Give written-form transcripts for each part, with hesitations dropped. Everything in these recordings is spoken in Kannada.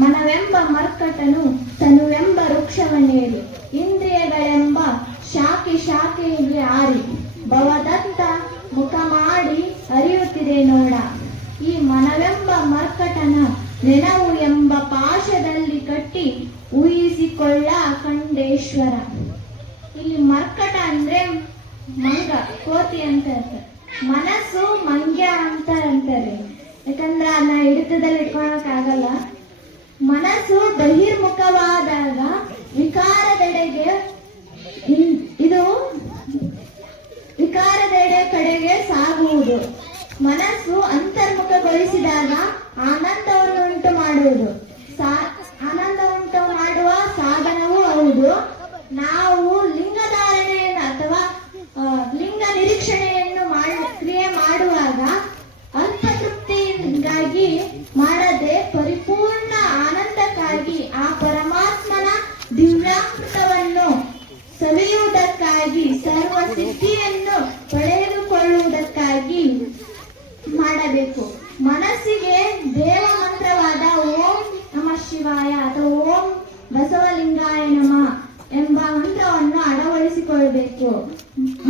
ಮನವೆಂಬ ಮರ್ಕಟನು ತನುವೆಂಬ ವೃಕ್ಷವನ್ನೇರಿ ಇಂದ್ರಿಯಗಳೆಂಬ ಶಾಖೆಯಲ್ಲಿ ಆರಿ ಭವದತ್ತ ಮುಖ ಮಾಡಿ ಹರಿಯುತ್ತಿದೆ ನೋಡ. ಈ ಮನವೆಂಬ ಮರ್ಕಟನ ನೆನವು ಎಂಬ ಪಾಶದಲ್ಲಿ ಕಟ್ಟಿ ಊಹಿಸಿಕೊಳ್ಳ ಖಂಡೇಶ್ವರ. ಇಲ್ಲಿ ಮರ್ಕಟ ಅಂದ್ರೆ ಮಂಗ, ಕೋತಿ ಅಂತ ಇರ್ತಾರೆ. ಮನಸ್ಸು ಮಂಗ್ಯ ಅಂತಾರೆ. ಯಾಕಂದ್ರೆ ಅದನ್ನ ಹಿಡಿತದಲ್ಲಿ ಇಟ್ಕೊಳಕ್ ಆಗಲ್ಲ. ಮನಸ್ಸು ಬಹಿರ್ಮುಖವಾದಾಗ ವಿಕಾರದೆಡೆ ಕಡೆಗೆ ಸಾಗುವುದು. ಮನಸ್ಸು ಅಂತರ್ಮುಖಗೊಳಿಸಿದಾಗ ಆನಂದವನ್ನು ಉಂಟು ಮಾಡುವುದು. ಆನಂದ ಉಂಟು ಮಾಡುವ ಸಾಧನವೂ ಹೌದು. ನಾವು ಲಿಂಗಧಾರಣೆಯನ್ನು ಅಥವಾ ಲಿಂಗ ನಿರೀಕ್ಷಣೆಯನ್ನು ಕ್ರಿಯೆ ಮಾಡುವಾಗ ಅಲ್ಪತೃಪ್ತಿಗಾಗಿ ಮಾಡದೆ ಪರಿಪೂರ್ಣ ಆನಂದಕ್ಕಾಗಿ ಆ ಪರಮಾತ್ಮನ ದಿವ್ಯಾಮೃತವನ್ನು ಸವಿಯುವುದಕ್ಕಾಗಿ ಸರ್ವ ಸಿದ್ಧಿಯನ್ನು ಪಡೆದುಕೊಳ್ಳುವುದಕ್ಕಾಗಿ ಮಾಡಬೇಕು. ಮನಸ್ಸಿಗೆ ದೇವ ಮಂತ್ರವಾದ ಓಂ ನಮಃ ಶಿವಾಯ ಅಥವಾ ಓಂ ಬಸವಲಿಂಗಾಯ ನಮಃ ಎಂಬ ಮಂತ್ರವನ್ನು ಅಳವಡಿಸಿಕೊಳ್ಳಬೇಕು.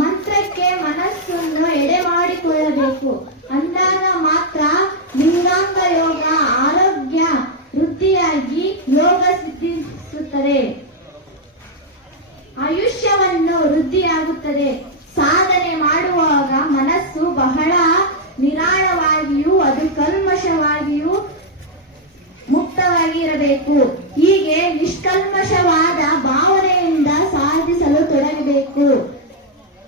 ಮಂತ್ರಕ್ಕೆ ಮನಸ್ಸನ್ನು ಎಡೆ ಮಾಡಿಕೊಳ್ಳಬೇಕು. ಅಂದಾಗ ಮಾತ್ರ ಲಿಂಗಾಂಗ ಯೋಗ ಆರೋಗ್ಯ ವೃದ್ಧಿಯಾಗಿ ಯೋಗ ಸಿದ್ಧಿಸುತ್ತದೆ, ಆಯುಷ್ಯವನ್ನು ವೃದ್ಧಿಯಾಗುತ್ತದೆ. ಸಾಧನೆ ಮಾಡುವಾಗ ಮನಸ್ಸು ಬಹಳ ನಿರಾಳವಾಗಿಯೂ ಅದು ಕಲ್ಮಶವಾಗಿಯೂ ಮುಕ್ತವಾಗಿರಬೇಕು. ಹೀಗೆ ನಿಷ್ಕಲ್ಮಶವಾದ ಭಾವನೆಯಿಂದ ಸಾಧಿಸಲು ತೊಡಗಬೇಕು.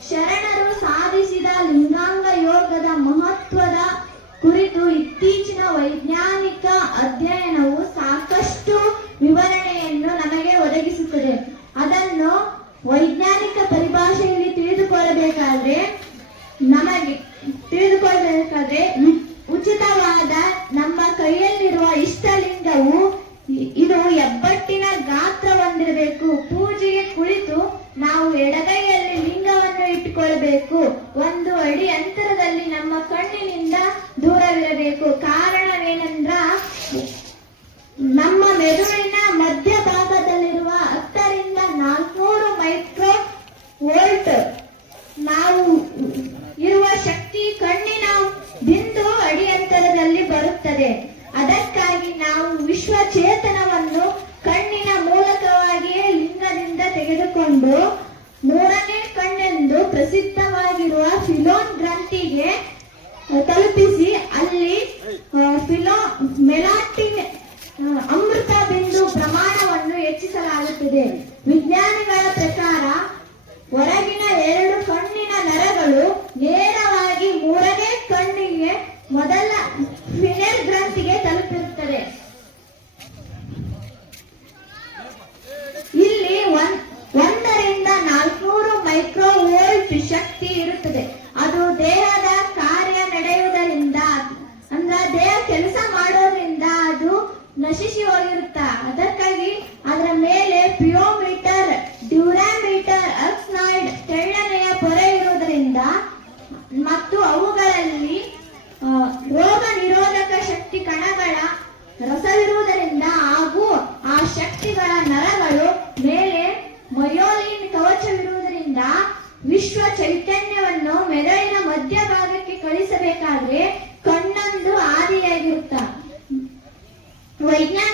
ಶರಣರು ಸಾಧಿಸಿದ ಲಿಂಗಾಂಗ ಯೋಗದ ಮಹತ್ವದ ಕುರಿತು ಇತ್ತೀಚಿನ ವೈಜ್ಞಾನಿಕ ಅಧ್ಯಯನವು ಸಾಕಷ್ಟು ವಿವರಣೆಯನ್ನು ನಮಗೆ ಒದಗಿಸುತ್ತದೆ. ಅದನ್ನು ವೈಜ್ಞಾನಿಕ ಪರಿಭಾಷೆಯಲ್ಲಿ ತಿಳಿದುಕೊಳ್ಳಬೇಕಾದ್ರೆ ಉಚಿತವಾದ ನಮ್ಮ ಕೈಯಲ್ಲಿರುವ ಇಷ್ಟಲಿಂಗವು ಇದು ಹೆಬ್ಬಟ್ಟಿನ ಗಾತ್ರ ಹೊಂದಿರಬೇಕು. ಪೂಜೆಗೆ ಕುಳಿತು ನಾವು ಎಡಗೈಯಲ್ಲಿ ಲಿಂಗವನ್ನು ಇಟ್ಟುಕೊಳ್ಳಬೇಕು. 1 ಅಡಿ ಅಂತರದಲ್ಲಿ ನಮ್ಮ ಕಣ್ಣಿನಿಂದ ದೂರವಿರಬೇಕು. ಕಾರಣವೇನೆಂದ್ರ ನಮ್ಮ ಮೆದುಳಿನ ಮಧ್ಯಭಾಗದಲ್ಲಿರುವ 10 ರಿಂದ 400 ಮೈಕ್ರೋ ವೋಲ್ಟ್ ನಾವು ಇರುವ ಶಕ್ತಿ ಕಣ್ಣಿನ ಬಿಂದು ಅಡಿ ಅಂತರದಲ್ಲಿ ಬರುತ್ತದೆ. ಅದಕ್ಕಾಗಿ ನಾವು ವಿಶ್ವಚೇತನವನ್ನು ಕಣ್ಣಿನ ಮೂಲಕವಾಗಿಯೇ ಲಿಂಗದಿಂದ ತೆಗೆದುಕೊಂಡು 3ನೇ ಕಣ್ಣೆಂದು ಪ್ರಸಿದ್ಧವಾಗಿರುವ ಫಿಲೋನ್ ಗ್ರಂಥಿಗೆ ತಲುಪಿಸಿ ಅಲ್ಲಿ ಮೆಲಾಟಿನ್ ಅಮೃತ ಬಿಂದು ಪ್ರಮಾಣವನ್ನು ಹೆಚ್ಚಿಸಲಾಗುತ್ತದೆ. ವಿಜ್ಞಾನಿಗಳ ಪ್ರಕಾರ ಹೊರಗಿನ 2 ಕಣ್ಣಿನ ನರಗಳು ನೇರವಾಗಿ 3ನೇ ಕಣ್ಣಿಗೆ ಮೊದಲ ಫಿನೆಲ್ ಗ್ರಂಥಿಗೆ ತಲುಪಿರುತ್ತದೆ. ಇಲ್ಲಿ 1 ರಿಂದ 400 ಮೈಕ್ರೋ ವೋಲ್ಟ್ ಶಕ್ತಿ ಇರುತ್ತದೆ. ಅದು ದೇಹದ ಕಾರ್ಯ ನಡೆಯುವುದರಿಂದ ಅಂದ್ರೆ ದೇಹ ಕೆಲಸ ಮಾಡೋದ್ರಿಂದ ಅದು ನಶಿಸಿ ಹೋಗಿರುತ್ತ. ಅದಕ್ಕಾಗಿ ಅದರ ಮೇಲೆ ಪಿಯೋಮೀಟರ್, ಡ್ಯೂರಾಮೀಟರ್, ಆಕ್ಸಾಯ್ಡ್ ತೆಳ್ಳನೆಯ ಪೊರೆ ಇರುವುದರಿಂದ ಮತ್ತು ಅವುಗಳಲ್ಲಿ ರೋಗ ನಿರೋಧಕ ಶಕ್ತಿ ಕಣಗಳ ರಸವಿರುವುದರಿಂದ ಹಾಗೂ ಆ ಶಕ್ತಿಗಳ ನರಗಳು ಮೇಲೆ ಮಯೋಲಿನ್ ಕವಚವಿರುವುದರಿಂದ ವಿಶ್ವ ಚೈತನ್ಯವನ್ನು ಮೆದುಳಿನ ಮಧ್ಯಭಾಗಕ್ಕೆ ಕಳಿಸಬೇಕಾದ್ರೆ ಕಣ್ಣೊಂದು ಆದಿಯಾಗಿರುತ್ತ. ವೈಜ್ಞಾನಿಕ